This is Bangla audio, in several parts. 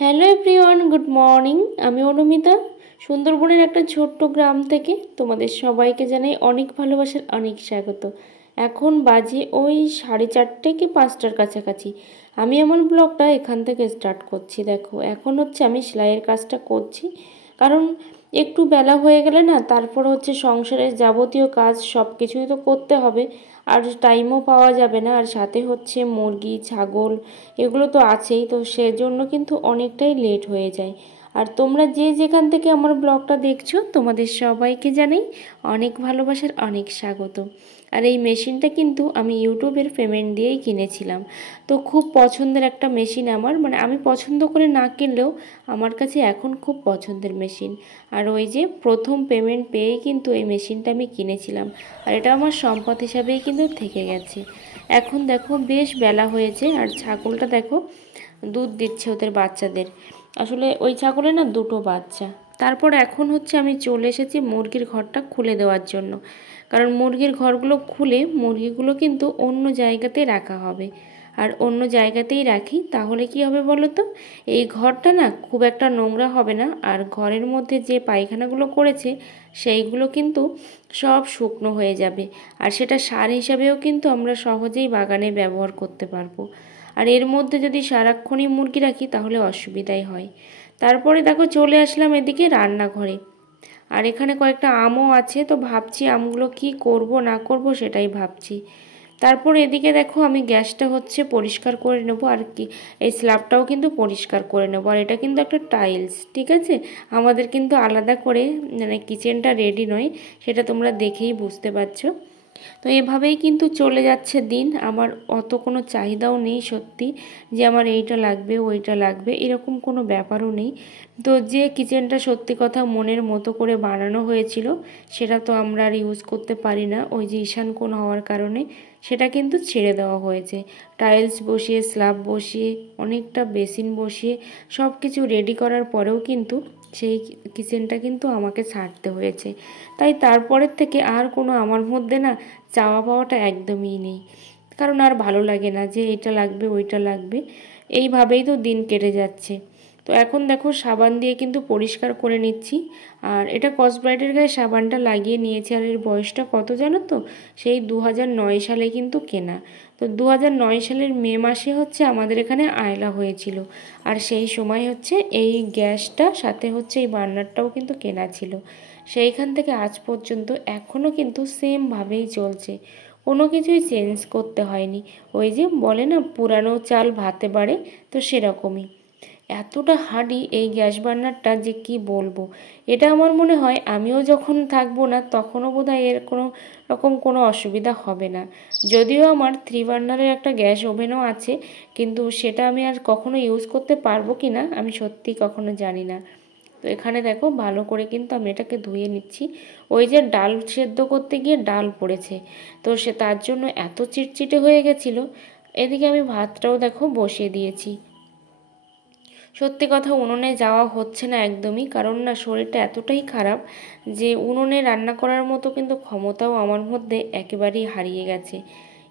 Hello everyone, good morning. আমি অনুমিতা, সুন্দরবনের একটা ছোট্ট গ্রাম থেকে তোমাদের সবাইকে জানাই অনেক ভালোবাসার অনেক স্বাগত। এখন বাজে ওই 4:30 কি 5টার কাছাকাছি। আমি আমার ব্লগটা এখান থেকে স্টার্ট করছি। দেখো, এখন হচ্ছে আমি সেলাইয়ের কাজটা করছি, কারণ একটু বেলা হয়ে গেলে না, তারপর হচ্ছে সংসারের যাবতীয় কাজ সব কিছুই তো করতে হবে, আর টাইমও পাওয়া যাবে না। আর সাথে হচ্ছে মুরগি, ছাগল, এগুলো তো আছেই, তো সেজন্য কিন্তু অনেকটাই লেট হয়ে যায়। আর তোমরা যে যেখান থেকে আমার ব্লগটা দেখছো, তোমাদের সবাইকে জানাই অনেক ভালোবাসার অনেক স্বাগত। আর এই মেশিনটা কিন্তু আমি ইউটিউবের পেমেন্ট দিয়েই কিনেছিলাম। তো খুব পছন্দের একটা মেশিন আমার, মানে আমি পছন্দ করে না কিনলেও আমার কাছে এখন খুব পছন্দের মেশিন। আর ওই যে প্রথম পেমেন্ট পেয়েই কিন্তু এই মেশিনটা আমি কিনেছিলাম, আর এটা আমার সম্পদ হিসাবেই কিন্তু থেকে গেছে। এখন দেখো বেশ বেলা হয়েছে, আর ছাগলটা দেখো দুধ দিচ্ছে ওদের বাচ্চাদের। আসলে ওই ছাগলের না দুটো বাচ্চা। তারপর এখন হচ্ছে আমি চলে এসেছি মুরগির ঘরটা খুলে দেওয়ার জন্য, কারণ মুরগির ঘরগুলো খুলে মুরগিগুলো কিন্তু অন্য জায়গাতে রাখা হবে। আর অন্য জায়গাতেই রাখি, তাহলে কি হবে বলো তো, এই ঘরটা না খুব একটা নোংরা হবে না, আর ঘরের মধ্যে যে পায়খানাগুলো করেছে সেইগুলো কিন্তু সব শুকনো হয়ে যাবে। আর সেটা সার হিসাবেও কিন্তু আমরা সহজেই বাগানে ব্যবহার করতে পারবো। আর এর মধ্যে যদি সারাক্ষণই মুরগি রাখি তাহলে অসুবিধাই হয়। তারপরে দেখো চলে আসলাম এদিকে রান্নাঘরে। আর এখানে কয়েকটা আমও আছে, তো ভাবছি আমগুলো কি করব না করব সেটাই ভাবছি। তারপর এদিকে দেখো আমি গ্যাসটা হচ্ছে পরিষ্কার করে নেবো, আর কি এই স্ল্যাবটাও কিন্তু পরিষ্কার করে নেবো। আর এটা কিন্তু একটা টাইলস, ঠিক আছে, আমাদের কিন্তু আলাদা করে মানে কিচেনটা রেডি নয়, সেটা তোমরা দেখেই বুঝতে পারছো। তো এভাবেই কিন্তু চলে যাচ্ছে দিন। আমার অত কোনো চাহিদাও নেই সত্যি, যে আমার এইটা লাগবে ওইটা লাগবে, এরকম কোনো ব্যাপারও নেই। তো যে কিচেনটা সত্যি কথা মনের মতো করে বানানো হয়েছিল, সেটা তো আমরা আর ইউজ করতে পারি না, ওই যে ঈশান কোণ হওয়ার কারণে সেটা কিন্তু ছেড়ে দেওয়া হয়েছে। টাইলস বসিয়ে, স্ল্যাব বসিয়ে, অনেকটা বেসিন বসিয়ে সব কিছু রেডি করার পরেও কিন্তু সেই কিচেনটা কিন্তু আমাকে ছাড়তে হয়েছে। তাই তারপরের থেকে আর কোনো আমার মধ্যে না চাওয়া পাওয়াটা একদমই নেই, কারণ আর ভালো লাগে না যে এটা লাগবে ওইটা লাগবে, এইভাবেই তো দিন কেটে যাচ্ছে। তো এখন দেখো সাবান দিয়ে কিন্তু পরিষ্কার করে নিচ্ছি। আর এটা কসব্রাইটের গায়ে সাবানটা লাগিয়ে নিয়েছি, আর এর বয়সটা কত জানো তো, সেই 2009 সালে কিন্তু কেনা। তো 2009 সালের মে মাসে হচ্ছে আমাদের এখানে আয়লা হয়েছিল, আর সেই সময় হচ্ছে এই গ্যাসটা সাথে হচ্ছে এই বার্নারটাও কিন্তু কেনা ছিল। সেইখান থেকে আজ পর্যন্ত এখনও কিন্তু সেমভাবেই চলছে, কোনো কিছুই চেঞ্জ করতে হয়নি। ওই যে বলে না, পুরানো চাল ভাতে বাড়ে, তো সেরকমই। এতটা হাঁড়ি এই গ্যাস বার্নারটা যে কি বলবো। এটা আমার মনে হয় আমিও যখন থাকবো না তখনও বোধহয় এর কোনো রকম কোনো অসুবিধা হবে না। যদিও আমার 3 বার্নারের একটা গ্যাস ওভেনও আছে, কিন্তু সেটা আমি আর কখনো ইউজ করতে পারবো কি না আমি সত্যি কখনো জানি না। তো এখানে দেখো ভালো করে কিন্তু আমি এটাকে ধুয়ে নিচ্ছি। ওই যে ডাল সেদ্ধ করতে গিয়ে ডাল পড়েছে, তো সে তার জন্য এত চিটচিটে হয়ে গেছিলো। এদিকে আমি ভাতটাও দেখো বসিয়ে দিয়েছি। সত্যি কথা উনুনে যাওয়া হচ্ছে না একদমই, কারণ না শরীরটা এতটাই খারাপ যে উনুনে রান্না করার মতো কিন্তু ক্ষমতাও আমার মধ্যে একেবারেই হারিয়ে গেছে।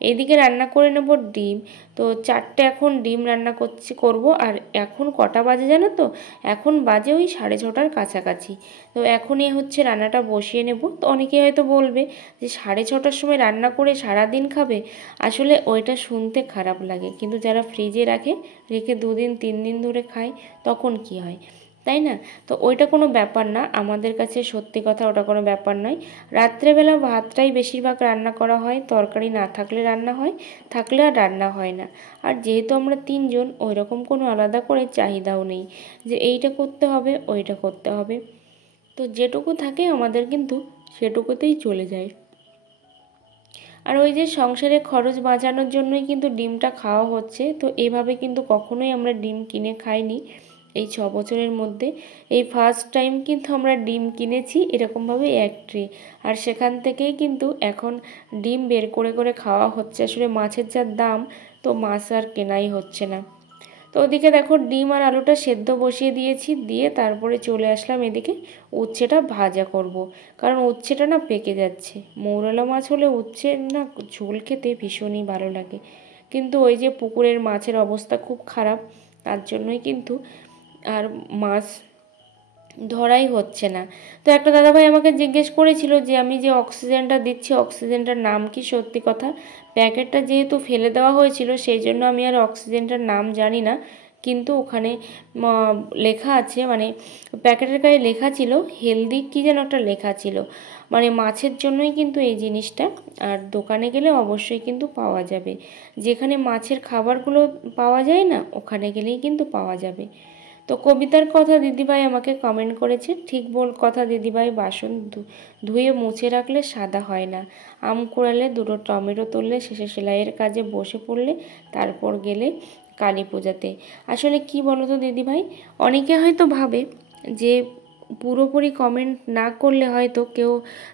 এইদিকে রান্না করে নেব ডিম। তো 4টে এখন ডিম রান্না করব। আর এখন কটা বাজে জানো তো, এখন বাজে ওই 6:30টার কাছাকাছি। তো এখনই হচ্ছে রান্নাটা বসিয়ে নেব। তো অনেকে হয়তো বলবে যে 6:30টার সময় রান্না করে সারা দিন খাবে। আসলে ওইটা শুনতে খারাপ লাগে, কিন্তু যারা ফ্রিজে রাখে, রেখে 2 দিন 3 দিন ধরে খায়, তখন কি হয়, তাই না? তো ওইটা কোনো ব্যাপার না আমাদের কাছে, সত্যি কথা ওটা কোনো ব্যাপার নয়। রাত্রেবেলা ভাতটাই বেশিরভাগ রান্না করা হয়, তরকারি না থাকলে রান্না হয়, থাকলে আর রান্না হয় না। আর যেহেতু আমরা 3জন, ওই রকম কোনো আলাদা করে চাহিদাও নেই যে এইটা করতে হবে ওইটা করতে হবে। তো যেটুকু থাকে আমাদের কিন্তু সেটুকুতেই চলে যায়। আর ওই যে সংসারে খরচ বাঁচানোর জন্যই কিন্তু ডিমটা খাওয়া হচ্ছে। তো এভাবে কিন্তু কখনোই আমরা ডিম কিনে খাইনি এই 6 বছরের মধ্যে। এই ফার্স্ট টাইম কিন্তু আমরা ডিম কিনেছি এরকমভাবে 1 ট্রে। আর সেখান থেকেই কিন্তু এখন ডিম বের করে করে খাওয়া হচ্ছে। আসলে মাছের যা দাম, তো মাছ আর কেনাই হচ্ছে না। তো ওদিকে দেখো ডিম আর আলুটা সেদ্ধ বসিয়ে দিয়েছি, দিয়ে তারপরে চলে আসলাম এদিকে উচ্ছেটা ভাজা করব। কারণ উচ্ছেটা না পেকে যাচ্ছে। মৌরলা মাছ হলে উচ্ছে না ঝোল খেতে ভীষণই ভালো লাগে, কিন্তু ওই যে পুকুরের মাছের অবস্থা খুব খারাপ, তার জন্যই কিন্তু আর মাছ ধরাই হচ্ছে না। তো একটা দাদাভাই আমাকে জিজ্ঞেস করেছিল যে আমি যে অক্সিজেনটা দিচ্ছি অক্সিজেনটার নাম কি। সত্যি কথা, প্যাকেটটা যেহেতু ফেলে দেওয়া হয়েছিল সেই জন্য আমি আর অক্সিজেনটার নাম জানি না, কিন্তু ওখানে লেখা আছে, মানে প্যাকেটের গায়ে লেখা ছিল হেলদি কি যেন একটা লেখা ছিল, মানে মাছের জন্যই কিন্তু এই জিনিসটা। আর দোকানে গেলে অবশ্যই কিন্তু পাওয়া যাবে, যেখানে মাছের খাবারগুলো পাওয়া যায় না ওখানে গেলেই কিন্তু পাওয়া যাবে। তো কবিতার কথা দিদিভাই আমাকে কমেন্ট করেছে, ঠিক বল কথা দিদিভাই, বাসন ধুয়ে মুছে রাখলে সাদা হয় না, আম কুড়ালে দুটো টমেটো তুললে শেষে সেলাইয়ের কাজে বসে পড়লে তারপর গেলে কালী পূজাতে। আসলে কি বলো তো দিদিভাই, অনেকে হয়তো ভাবে যে পুরোপুরি কমেন্ট না করলে হয়তো কেউ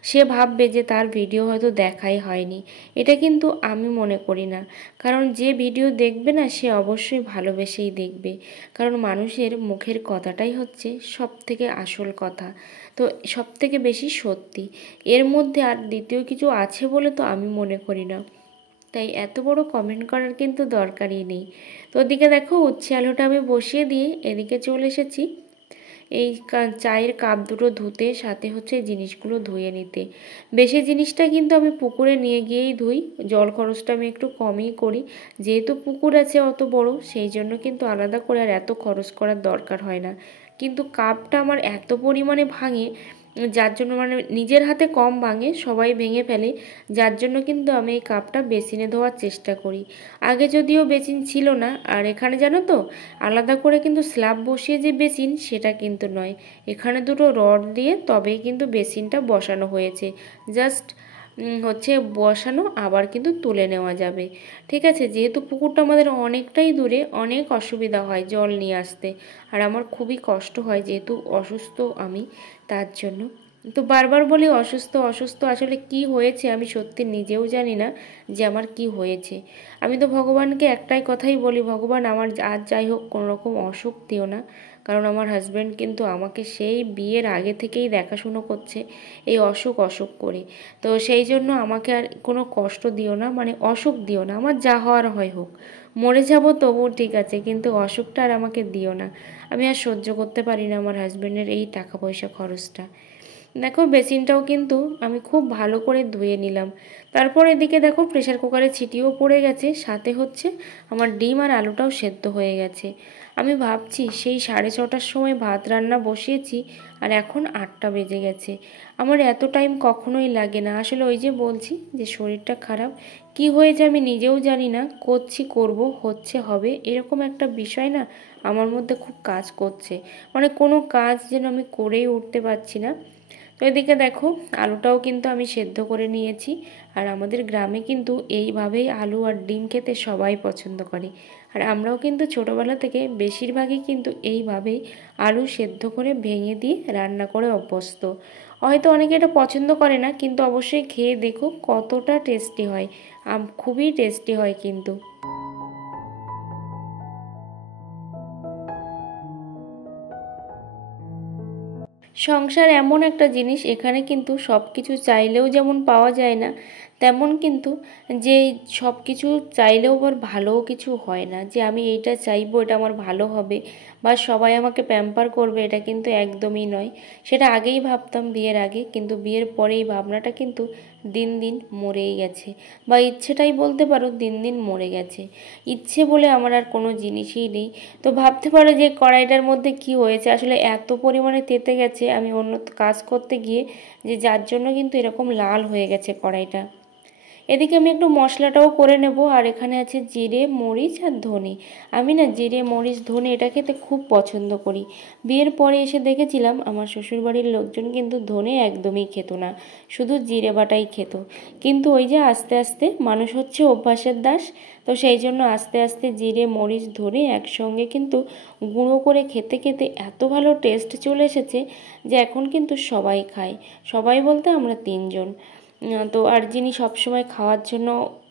সে ভাববে যে তার ভিডিও হয়তো দেখাই হয়নি। এটা কিন্তু আমি মনে করি না, কারণ যে ভিডিও দেখবে না সে অবশ্যই ভালোবেসেই দেখবে, কারণ মানুষের মুখের কথাটাই হচ্ছে সব থেকে আসল কথা, তো সব থেকে বেশি সত্যি। এর মধ্যে আর দ্বিতীয় কিছু আছে বলে তো আমি মনে করি না, তাই এত বড় কমেন্ট করার কিন্তু দরকারই নেই। তো ওদিকে দেখো উচ্ছে আলুটা আমি বসিয়ে দিয়ে এদিকে চলে এসেছি এই চায়ের কাপ দুটো ধুতে, সাথে হচ্ছে জিনিসগুলো ধুয়ে নিতে। বেশি জিনিসটা কিন্তু আমি পুকুরে নিয়ে গিয়েই ধুই, জল খরচটা আমি একটু কমই করি, যেহেতু পুকুর আছে অত বড়, সেই জন্য কিন্তু আলাদা করে আর এত খরচ করার দরকার হয় না। কিন্তু কাপটা আমার এত পরিমাণে ভাঙে, যার জন্য মানে নিজের হাতে কম ভাঙে, সবাই ভেঙে ফেলে, যার জন্য কিন্তু আমি এই কাপটা বেসিনে ধোয়ার চেষ্টা করি। আগে যদিও বেসিন ছিল না, আর এখানে জানো তো আলাদা করে কিন্তু স্ল্যাব বসিয়ে যে বেসিন সেটা কিন্তু নয়, এখানে দুটো রড দিয়ে তবেই কিন্তু বেসিনটা বসানো হয়েছে। জাস্ট হচ্ছে বসানো, আবার কিন্তু তুলে নেওয়া যাবে। ঠিক আছে, যেহেতু পুকুরটা আমাদের অনেকটাই দূরে, অনেক অসুবিধা হয় জল নিয়ে আসতে, আর আমার খুবই কষ্ট হয় যেহেতু অসুস্থ আমি, তার জন্য। তো বারবার বলি অসুস্থ অসুস্থ, আসলে কি হয়েছে আমি সত্যি নিজেও জানি না যে আমার কি হয়েছে। আমি তো ভগবানকে একটাই কথাই বলি, ভগবান আমার আর যাই হোক কোনো রকম অসুখ দিও না, কারণ আমার হাজব্যান্ড কিন্তু আমাকে সেই বিয়ের আগে থেকেই দেখাশুনো করছে এই অসুখ অসুখ করে। তো সেই জন্য আমাকে আর কোনো কষ্ট দিও না, মানে অসুখ দিও না, আমার যা হওয়ার হয় হোক, মরে যাব তবুও ঠিক আছে, কিন্তু অসুখটা আর আমাকে দিও না। আমি আর সহ্য করতে পারি না আমার হাজব্যান্ডের এই টাকা পয়সা খরচটা। দেখো বেসিনটাও কিন্তু আমি খুব ভালো করে ধুয়ে নিলাম। তারপর এদিকে দেখো প্রেসার কুকারে ছিটিও পড়ে গেছে, সাথে হচ্ছে আমার ডিম আর আলুটাও সেদ্ধ হয়ে গেছে। আমি ভাবছি সেই 6:30টার সময় ভাত রান্না বসিয়েছি আর এখন 8টা বেজে গেছে। আমার এত টাইম কখনোই লাগে না, আসলে ওই যে বলছি যে শরীরটা খারাপ, কি হয়েছে আমি নিজেও জানি না, করছি করব, হচ্ছে হবে, এরকম একটা বিষয় না আমার মধ্যে খুব কাজ করছে, মানে কোনো কাজ যেন আমি করেই উঠতে পারছি না। তো এদিকে দেখো আলুটাও কিন্তু আমি সেদ্ধ করে নিয়েছি, আর আমাদের গ্রামে কিন্তু এইভাবেই আলু আর ডিম খেতে সবাই পছন্দ করে, আর আমরাও কিন্তু ছোটোবেলা থেকে বেশিরভাগই কিন্তু এইভাবেই আলু সেদ্ধ করে ভেঙে দিয়ে রান্না করে অভ্যস্ত। হয়তো অনেকে এটা পছন্দ করে না, কিন্তু অবশ্যই খেয়ে দেখো কতটা টেস্টি হয়, খুবই টেস্টি হয় কিন্তু। সংসার এমন একটা জিনিস, এখানে কিন্তু সব কিছু চাইলেও যেমন পাওয়া যায় না, তেমন কিন্তু যে সব কিছু চাইলেও আবার ভালোও কিছু হয় না, যে আমি এইটা চাইবো এটা আমার ভালো হবে বা সবাই আমাকে প্যাম্পার করবে, এটা কিন্তু একদমই নয়। সেটা আগেই ভাবতাম বিয়ের আগে, কিন্তু বিয়ের পরে এই ভাবনাটা কিন্তু দিন দিন মরেই গেছে, বা ইচ্ছেটাই বলতে পারো দিন দিন মরে গেছে। ইচ্ছে বলে আমার আর কোনো জিনিসই নেই। তো ভাবতে পারো যে কড়াইটার মধ্যে কি হয়েছে, আসলে এত পরিমাণে তেতে গেছে আমি অন্য কাজ করতে গিয়ে, যে যার জন্য কিন্তু এরকম লাল হয়ে গেছে কড়াইটা। এদিকে আমি একটু মশলাটাও করে নেব, আর এখানে আছে জিরে মরিচ আর ধনে। আমি না জিরে মরিচ ধনে এটা খেতে খুব পছন্দ করি। বিয়ের পরে এসে দেখেছিলাম আমার শ্বশুরবাড়ির লোকজন কিন্তু ধনে একদমই খেত না, শুধু জিরে বাটাই খেত। কিন্তু ওই যে আস্তে আস্তে মানুষ হচ্ছে অভ্যাসের দাস, তো সেই জন্য আস্তে আস্তে জিরে মরিচ ধনে একসঙ্গে কিন্তু গুঁড়ো করে খেতে খেতে এত ভালো টেস্ট চলে এসেছে যে এখন কিন্তু সবাই খায়। সবাই বলতে আমরা তিনজন। তো আর যিনি সবসময় খাওয়ার জন্য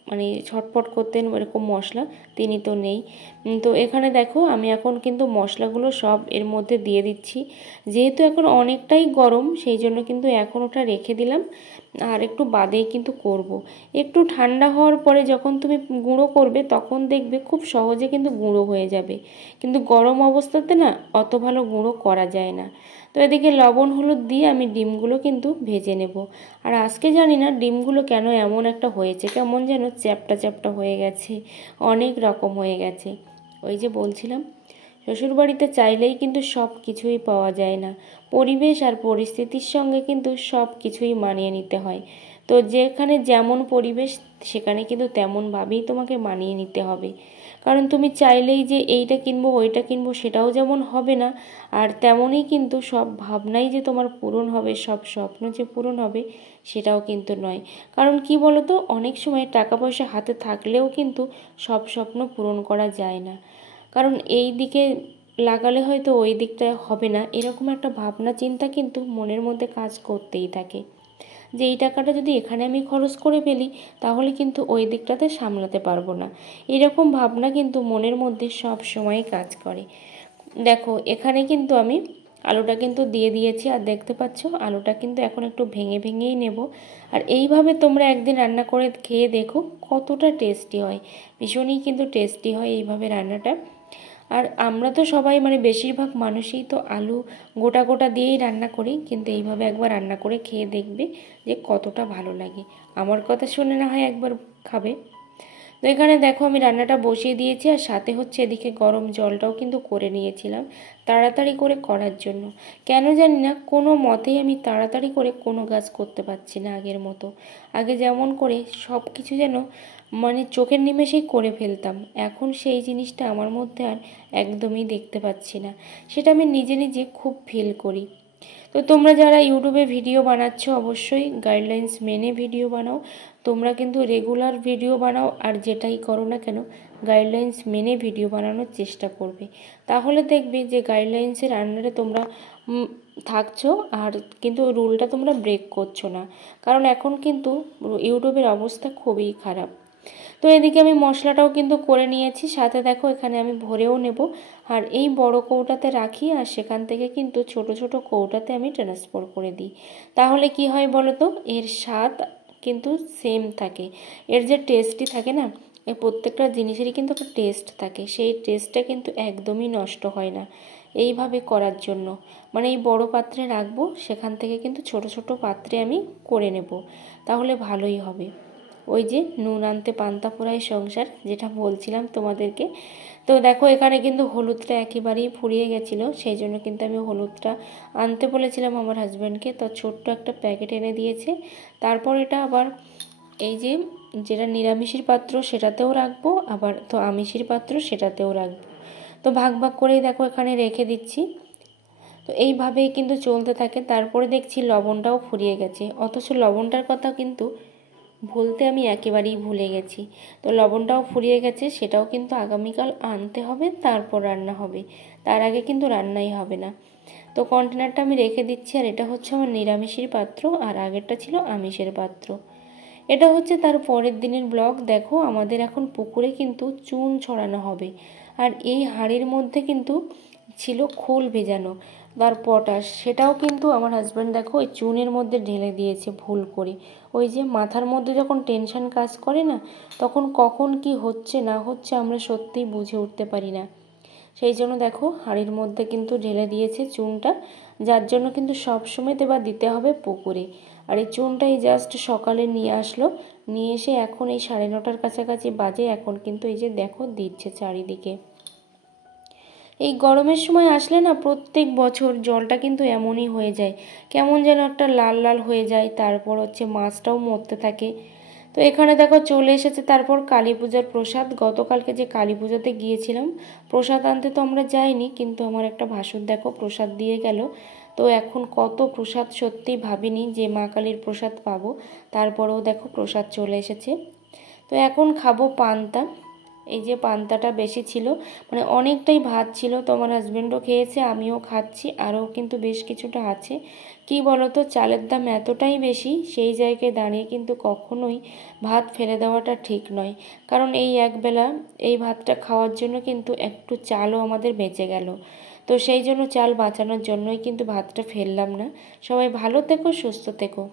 মানে ছটফট করতেন এরকম মশলা, তিনি তো নেই। তো এখানে দেখো আমি এখন কিন্তু মশলাগুলো সব এর মধ্যে দিয়ে দিচ্ছি। যেহেতু এখন অনেকটাই গরম, সেই জন্য কিন্তু এখন ওটা রেখে দিলাম, আর একটু বাদেই কিন্তু করব। একটু ঠান্ডা হওয়ার পরে যখন তুমি গুঁড়ো করবে তখন দেখবে খুব সহজে কিন্তু গুঁড়ো হয়ে যাবে, কিন্তু গরম অবস্থাতে না অত ভালো গুঁড়ো করা যায় না। তো এদিকে লবণ হলুদ দিয়ে আমি ডিমগুলো কিন্তু ভেজে নেব। আর আজকে জানি না ডিমগুলো কেন এমন একটা হয়েছে, কেমন যেন চ্যাপটা চ্যাপটা হয়ে গেছে, অনেক রকম হয়ে গেছে। ওই যে বলছিলাম, শ্বশুরবাড়িতে চাইলেই কিন্তু সব কিছুই পাওয়া যায় না, পরিবেশ আর পরিস্থিতির সঙ্গে কিন্তু সব কিছুই মানিয়ে নিতে হয়। তো যেখানে যেমন পরিবেশ সেখানে কিন্তু তেমনভাবেই তোমাকে মানিয়ে নিতে হবে। কারণ তুমি চাইলেই যে এইটা কিনবো ওইটা কিনবো সেটাও যেমন হবে না, আর তেমনই কিন্তু সব ভাবনাই যে তোমার পূরণ হবে, সব স্বপ্ন যে পূরণ হবে সেটাও কিন্তু নয়। কারণ কি বলো তো, অনেক সময় টাকা পয়সা হাতে থাকলেও কিন্তু সব স্বপ্ন পূরণ করা যায় না। কারণ এই দিকে লাগালে হয়তো ওই দিকটা হবে না, এরকম একটা ভাবনা চিন্তা কিন্তু মনের মধ্যে কাজ করতেই থাকে, যে এই টাকাটা যদি এখানে আমি খরচ করে ফেলি তাহলে কিন্তু ওই দিকটাতে সামলাতে পারবো না। এরকম ভাবনা কিন্তু মনের মধ্যে সব সময় কাজ করে। দেখো এখানে কিন্তু আমি আলুটা কিন্তু দিয়ে দিয়েছি, আর দেখতে পাচ্ছ আলুটা কিন্তু এখন একটু ভেঙে ভেঙেই নেব। আর এইভাবে তোমরা একদিন রান্না করে খেয়ে দেখো কতটা টেস্টি হয়, ভীষণই কিন্তু টেস্টি হয় এইভাবে রান্নাটা। আর আমরা তো সবাই মানে বেশিরভাগ মানুষই তো আলু গোটা গোটা দিয়েই রান্না করি, কিন্তু এইভাবে একবার রান্না করে খেয়ে দেখবে যে কতটা ভালো লাগে। আমার কথা শুনে না হয় একবার খাবে। তো এখানে দেখো আমি রান্নাটা বসিয়ে দিয়েছি, আর সাথে হচ্ছে এদিকে গরম জলটাও কিন্তু করে নিয়েছিলাম তাড়াতাড়ি করে করার জন্য। কেন জানি না কোনো মতেই আমি তাড়াতাড়ি করে কোনো কাজ করতে পারছি না আগের মতো। আগে যেমন করে সব কিছু যেন মানে চোখের নিমেষেই করে ফেলতাম, এখন সেই জিনিসটা আমার মধ্যে আর একদমই দেখতে পাচ্ছি না। সেটা আমি নিজে নিজে খুব ফিল করি। তো তোমরা যারা ইউটিউবে ভিডিও বানাচ্ছ অবশ্যই গাইডলাইন্স মেনে ভিডিও বানাও। তোমরা কিন্তু রেগুলার ভিডিও বানাও, আর যেটাই করো না কেন গাইডলাইন্স মেনে ভিডিও বানানোর চেষ্টা করবে। তাহলে দেখবে যে গাইডলাইন্সের আন্ডারে তোমরা থাকছো, আর কিন্তু রুলটা তোমরা ব্রেক করছো না। কারণ এখন কিন্তু ইউটিউবের অবস্থা খুবই খারাপ। তো এদিকে আমি মশলাটাও কিন্তু করে নিয়েছি, সাথে দেখো এখানে আমি ভরেও নেব। আর এই বড় কৌটাতে রাখি, আর সেখান থেকে কিন্তু ছোট ছোট কৌটাতে আমি ট্রান্সফার করে দিই। তাহলে কি হয় বলো তো, এর স্বাদ কিন্তু সেম থাকে, এর যে টেস্টই থাকে না, এই প্রত্যেকটা জিনিসেরই কিন্তু একটা টেস্ট থাকে, সেই টেস্টটা কিন্তু একদমই নষ্ট হয় না এইভাবে করার জন্য। মানে এই বড় পাত্রে রাখবো, সেখান থেকে কিন্তু ছোট ছোট পাত্রে আমি করে নেব, তাহলে ভালোই হবে। ওই যে নুন আনতে পান্তা ফুরায় সংসার, যেটা বলছিলাম তোমাদেরকে। তো দেখো এখানে কিন্তু হলুদটা একেবারেই ফুরিয়ে গেছিলো, সেই জন্য কিন্তু আমি হলুদটা আনতে বলেছিলাম আমার হাজব্যান্ডকে, তো ছোট্ট একটা প্যাকেট এনে দিয়েছে। তারপর এটা আবার এই যে যেটা নিরামিষের পাত্র সেটাতেও রাখবো, আবার তো আমিষের পাত্র সেটাতেও রাখবো। তো ভাগ ভাগ করেই দেখো এখানে রেখে দিচ্ছি। তো এইভাবেই কিন্তু চলতে থাকে। তারপরে দেখছি লবণটাও ফুরিয়ে গেছে, অথচ লবণটার কথা কিন্তু বলতে আমি একেবারেই ভুলে গেছি। তো লবণটাও ফুরিয়ে গেছে, সেটাও কিন্তু আগামীকাল আনতে হবে, তারপর রান্না হবে, তার আগে কিন্তু রান্নাই হবে না। তো কন্টেনারটা আমি রেখে দিচ্ছি, আর এটা হচ্ছে আমার নিরামিষের পাত্র, আর আগেরটা ছিল আমিষের পাত্র। এটা হচ্ছে তার পরের দিনের ব্লগ। দেখো আমাদের এখন পুকুরে কিন্তু চুন ছড়ানো হবে, আর এই হাঁড়ির মধ্যে কিন্তু ছিল খোল ভেজানো তার পটাশ, সেটাও কিন্তু আমার হাজব্যান্ড দেখো ওই চুনের মধ্যে ঢেলে দিয়েছে ভুল করে। ওই যে মাথার মধ্যে যখন টেনশন কাজ করে না, তখন কখন কি হচ্ছে না হচ্ছে আমরা সত্যিই বুঝে উঠতে পারি না। সেই জন্য দেখো হাঁড়ির মধ্যে কিন্তু ঢেলে দিয়েছে চুনটা, যার জন্য কিন্তু সবসময় এবার দিতে হবে পুকুরে। আর এই চুনটাই জাস্ট সকালে নিয়ে আসলো, নিয়ে এসে এখন এই 9:30টার কাছাকাছি বাজে, এখন কিন্তু এই যে দেখো দিচ্ছে চারিদিকে। এই গরমের সময় আসলে না প্রত্যেক বছর জলটা কিন্তু এমনই হয়ে যায়, কেমন যেন একটা লাল লাল হয়ে যায়, তারপর হচ্ছে মাছটাও মরতে থাকে। তো এখানে দেখো চলে এসেছে তারপর কালী পূজার প্রসাদ। গতকালকে যে কালী পুজোতে গিয়েছিলাম প্রসাদ আনতে, তো আমরা যাইনি, কিন্তু আমার একটা ভাসুর দেখো প্রসাদ দিয়ে গেল। তো এখন কত প্রসাদ, সত্যিই ভাবিনি যে মা কালীর প্রসাদ পাবো, তারপরেও দেখো প্রসাদ চলে এসেছে। তো এখন খাবো পান্তা। এই যে পান্তাটা বেশি ছিল, মানে অনেকটাই ভাত ছিল। তো আমার হাজব্যান্ডও খেয়েছে, আমিও খাচ্ছি, আরও কিন্তু বেশ কিছুটা আছে। কি বলতো, চালের দাম এতটাই বেশি, সেই জায়গায় দাঁড়িয়ে কিন্তু কখনোই ভাত ফেলে দেওয়াটা ঠিক নয়। কারণ এই একবেলা এই ভাতটা খাওয়ার জন্য কিন্তু একটু চালও আমাদের বেঁচে গেল। তো সেই জন্য চাল বাঁচানোর জন্যই কিন্তু ভাতটা ফেললাম না। সবাই ভালো থেকো, সুস্থ থেকো।